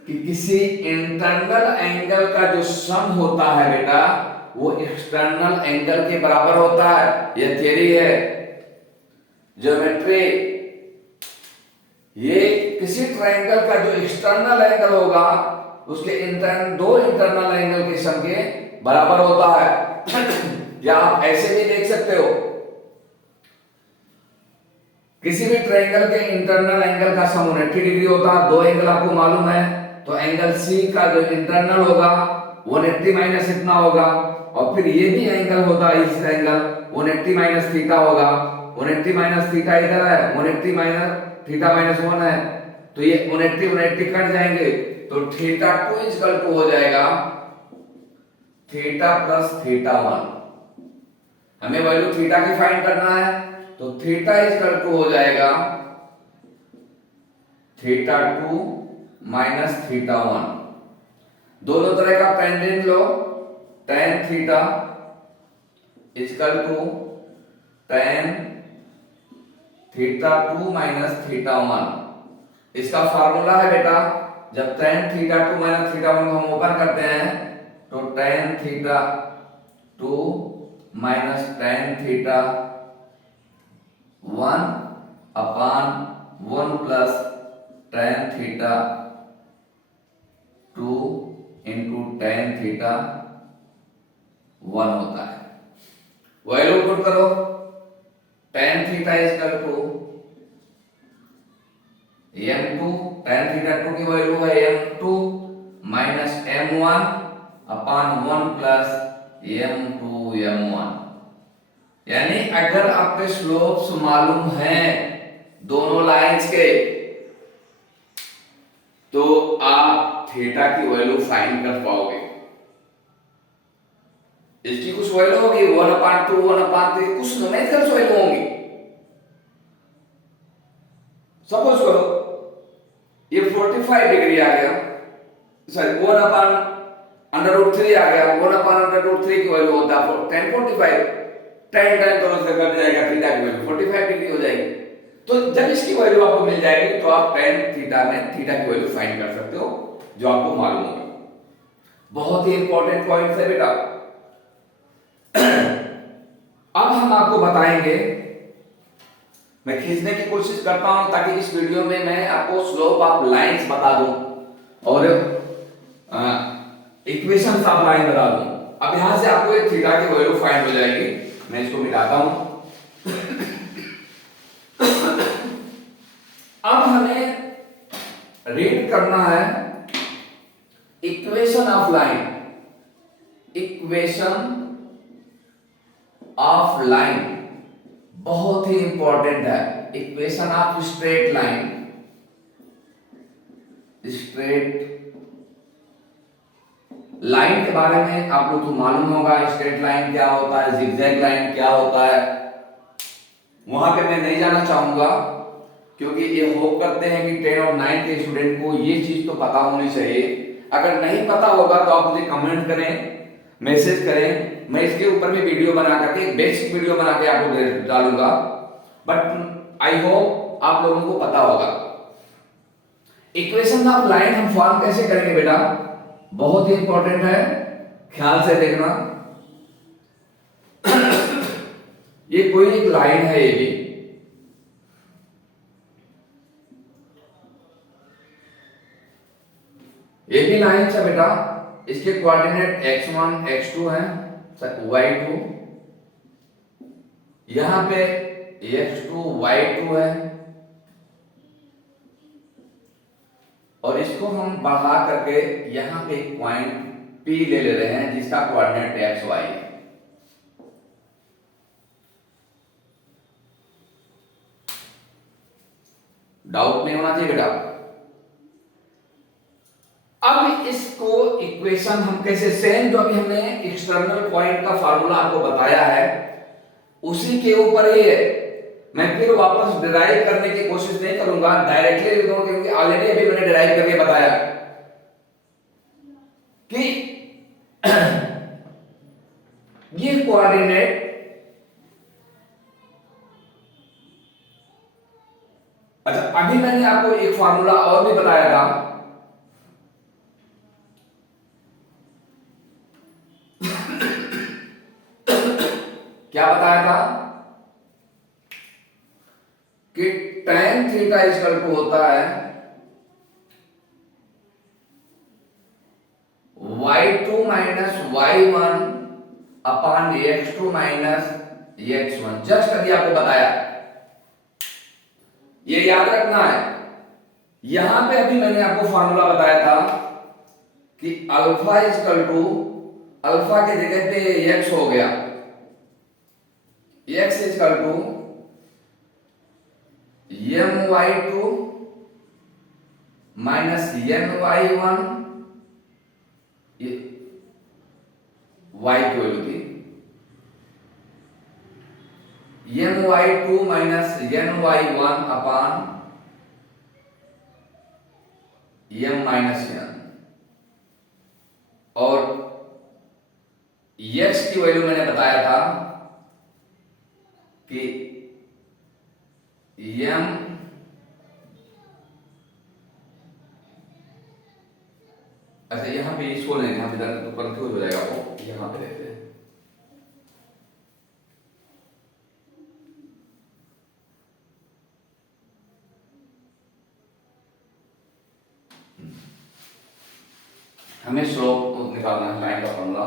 कि किसी इंटरनल एंगल का जो सम होता है बेटा, वो एक्सटर्नल एंगल के बराबर होता है। यह थ्योरी है, ज्योमेट्री। ये किसी ट्रायंगल का जो एक्सटर्नल एंगल होगा उसके दो इंटरनल एंगल के सम के बराबर होता है। या आप ऐसे भी देख सकते हो, किसी भी ट्रायंगल के इंटरनल एंगल का सम 180 डिग्री होता है। दो एंगल आपको मालूम है, तो एंगल C का जो इंटरनल होगा 180 माइनस इतना होगा, और फिर ये भी एंगल होता है, इस एंगल 180 माइनस थीटा होगा। 180 माइनस थीटा इधर है, 180 माइनस थीटा माइनस 1 है, तो ये 180 कट जाएंगे, तो थीटा 2 इक्वल टू हो जाएगा थीटा प्लस थीटा 1। हमें वैल्यू थीटा की फाइंड करना है, तो थीटा इक्वल टू हो जाएगा थीटा 2 माइनस थीटा 1। दोनों तरह का टेंजेंट लो, tan theta equal to tan theta 2 minus theta 1। इसका फार्मूला है बेटा, जब tan थीटा 2 माइनस थीटा 1 को हम ओपन करते हैं तो tan theta 2 minus tan theta 1 upon 1 plus tan theta 2 into tan theta 1 होता है। वैल्यू पुट करो, tan theta equal to m2, tan theta 2 की वैल्यू है m2 माइनस m1 अपान 1 प्लस m2 m1। यानी अगर आपके स्लोप्स मालूम हैं दोनों लाइंस के तो आप थीटा की वैल्यू फाइंड कर पाओगे। इसकी कुछ वैल्यू होगी 1/2 1/3, कुछ न्यूमेरिकल वैल्यू होंगी। सपोज करो ये 45 डिग्री आ गया, सॉरी 1/√3 आ गया, 1/√3 की वैल्यू होता है 1045, 10 करो से कट जाएगा, थीटा की वैल्यू 45 डिग्री हो जाएगी। तो जब इसकी वैल्यू आपको मिल जाएगी तो आप tan थीटा में थीटा की वैल्यू फाइंड कर सकते हो जो आपको मालूम होगी। बहुत ही इंपॉर्टेंट पॉइंट है बेटा। अब हम आपको बताएंगे, मैं खींचने की कोशिश करता हूं ताकि इस वीडियो में मैं आपको स्लोप ऑफ लाइंस बता दूं और इक्वेशंस ऑफ लाइन बता दूं। अब यहां से आपको एक थीटा की वैल्यू फाइंड हो जाएगी। मैं इसको मिटाता हूं। अब हमें रीड करना है equation of line. Equation of line बहुत ही इंपॉर्टेंट है। Equation of straight line, straight line के बारे में आप लोग को मालूम होगा। स्ट्रेट लाइन क्या होता है, जिगजैग लाइन क्या होता है, वहां पे मैं नहीं जाना चाहूंगा क्योंकि ये होप करते हैं कि 10 और 9 के स्टूडेंट को ये चीज तो पता होनी चाहिए। अगर नहीं पता होगा तो आप मुझे कमेंट करें, मैसेज करें, मैं इसके ऊपर भी वीडियो बना करके बेसिक वीडियो बना के आपको डालूंगा। बट आई होप आप लोगों को पता होगा। इक्वेशन ऑफ लाइन हम फॉर्म कैसे करेंगे बेटा, बहुत ही इंपॉर्टेंट है, ख्याल से देखना। ये कोई एक लाइन है, ये भी लाइन है बेटा। इसके कोऑर्डिनेट x1 x2 है, y2, यहां पे x2 y2 है और इसको हम बढ़ा करके यहां पे एक पॉइंट P ले रहे हैं जिसका कोऑर्डिनेट xy है। डाउट नहीं होना चाहिए बेटा। अब इसको इक्वेशन हम कैसे, सेम जो अभी हमने एक्सटर्नल पॉइंट का फार्मूला आपको बताया है उसी के ऊपर ही है। मैं फिर वापस डिराइव करने की कोशिश नहीं करूंगा, डायरेक्टली लिख दूंगा क्योंकि ऑलरेडी अभी मैंने डिराइव करके बताया कि ये कोऑर्डिनेट अच्छा, अभी मैंने आपको एक फार्मूला और भी बताया था, क्या बताया था कि tan थीटा इक्वल टू होता है y2 माइनस y1 अपान x2 माइनस x1। जस्ट अभी आपको बताया, ये याद रखना है। यहां पे अभी मैंने आपको फॉर्मूला बताया था कि अल्फा इक्वल टू, अल्फा की जगह पे x हो गया, x equal to my2 minus ny1, ये y की वैल्यू थी, my2 minus ny1 upon m minus n, और x की वैल्यू मैंने बताया था कि m अच्छा, यहां पे इसको लेंगे, यहां पे तो कंफ्यूज हो जाएगा वो, यहां पे देखते हैं हमें स्लोप निकालना है, लाइन का फॉर्मूला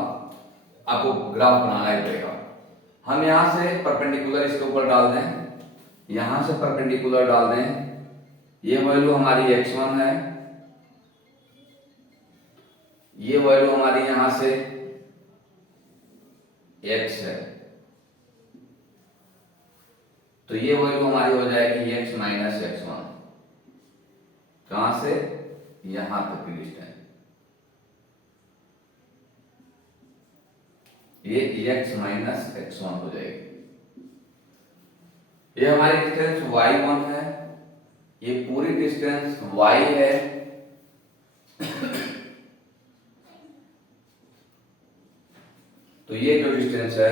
आपको ग्राफ बनाना ही पड़ेगा। हम यहां से परपेंडिकुलर इसके ऊपर डाल दें, यहां से परपेंडिकुलर डाल दें, ये वैल्यू हमारी x1 है, ये वैल्यू हमारी यहां से x है, तो ये वैल्यू हमारी हो जाएगी x माइनस x1। कहां से? यहां तक की डिस्टेंस, ये x माइनस x1 हो जाएगी। ये हमारी डिस्टेंस y1 है, ये पूरी डिस्टेंस y है, तो ये जो डिस्टेंस है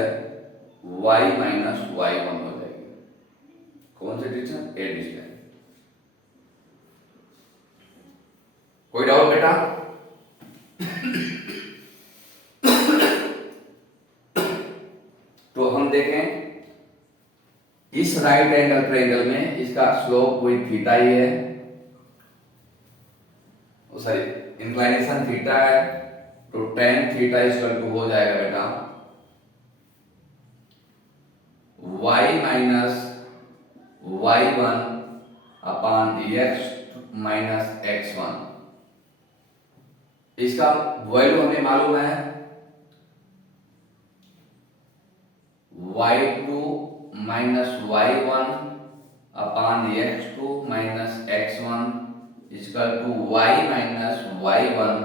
y माइनस y1 हो जाएगी। कौन सी डिस्टेंस? ए डिस्टेंस। कोई डाउट बेटा? तो हम देखें इस राइट एंगल ट्रायंगल में इसका स्लोप कोई थीटा ही है, सॉरी इंक्लाइनेशन थीटा है, तो tan थीटा इक्वल टू हो जाएगा बेटा y minus y1 upon x minus x1। इसका वैल्यू हमें मालूम है y2 minus y1 upon x2 minus x1 equal to y minus y1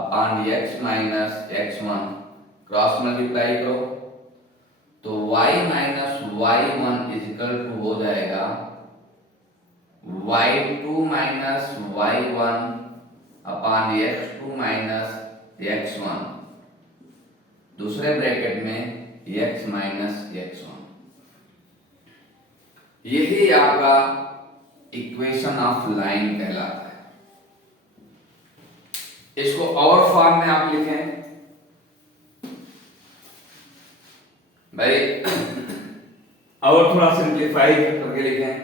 upon x minus x1। Cross multiply करो तो y minus y1 equal to हो जाएगा y2 minus y1 upon x2 minus x1, दूसरे bracket में x minus x1। यही आपका equation of line कहलाता है। इसको और फॉर्म में आप लिखें भाई, और थोड़ा सिंप्लीफाई करके लिखें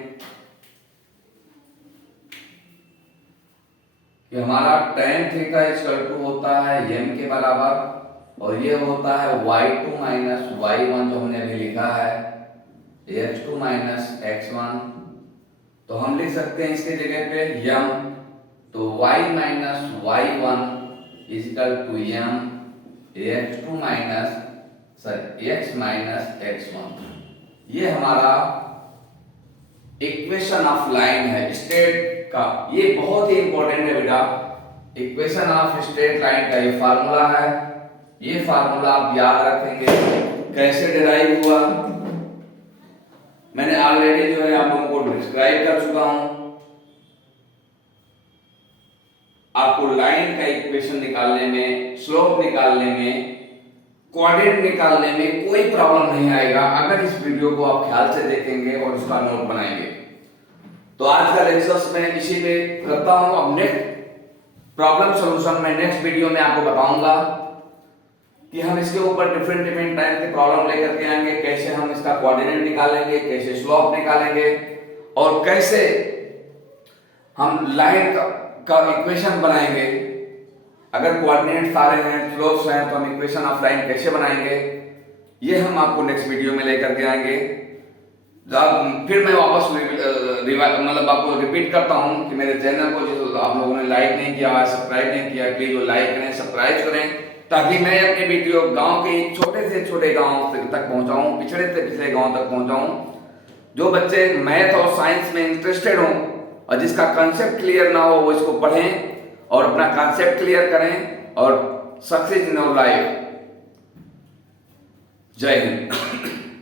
कि हमारा tan थीटा इक्वल टू होता है m के बराबर, और ये होता है y2 माइनस y1 जो हमने अभी लिखा है x2 माइनस x1। तो हम लिख सकते हैं इसके जगह पे m, तो y minus y1 equal to m x2 minus x minus x1। ये हमारा इक्वेशन ऑफ लाइन है स्ट्रेट का। ये बहुत ही इंपॉर्टेंट है बेटा, इक्वेशन ऑफ स्ट्रेट लाइन का ये फार्मूला है। ये फार्मूला आप याद रखेंगे। कैसे डिराइव हुआ मैंने ऑलरेडी जो है आप लोगों को डिस्क्राइब कर चुका हूं। आपको लाइन का इक्वेशन निकालने में, स्लोप निकालने में, कोऑर्डिनेट निकालने में कोई प्रॉब्लम नहीं आएगा अगर इस वीडियो को आप ख्याल से देखेंगे और इसका नोट बनाएंगे। तो आज का लेक्चर्स मैं इसी पे करता हूं। अब नेक्स्ट प्रॉब्लम सॉल्यूशन में नेक्स्ट वीडियो में आपको बताऊंगा कि हम इसके ऊपर डिफरेंट टाइप के प्रॉब्लम लेकर के आएंगे, कैसे हम इसका कोऑर्डिनेट निकालेंगे, कैसे स्लोप निकालेंगे, और कैसे हम लाइन का इक्वेशन बनाएंगे। अगर कोऑर्डिनेट सारे हैं, स्लोप्स हैं, तो हम इक्वेशन ऑफ लाइन कैसे बनाएंगे, ये हम आपको नेक्स्ट वीडियो में लेकर के आएंगे। फिर मैं वापस मतलब आपको रिपीट करता हूं कि मेरे चैनल को जो आप लोगों ने लाइक नहीं किया, सब्सक्राइब नहीं किया, प्लीज वो लाइक करें, सब्सक्राइब करें, ताकि मैं अपने वीडियो गांव के छोटे से छोटे गांव तक पहुंचाऊं, पिछड़े से पिछड़े गांव तक पहुंचाऊं। जो बच्चे मैथ और साइंस में इंटरेस्टेड हों और जिसका कंसेप्ट क्लियर ना हो वो इसको पढ़ें और अपना कंसेप्ट क्लियर करें और सक्सेस इन लाइफ। जय हिंद।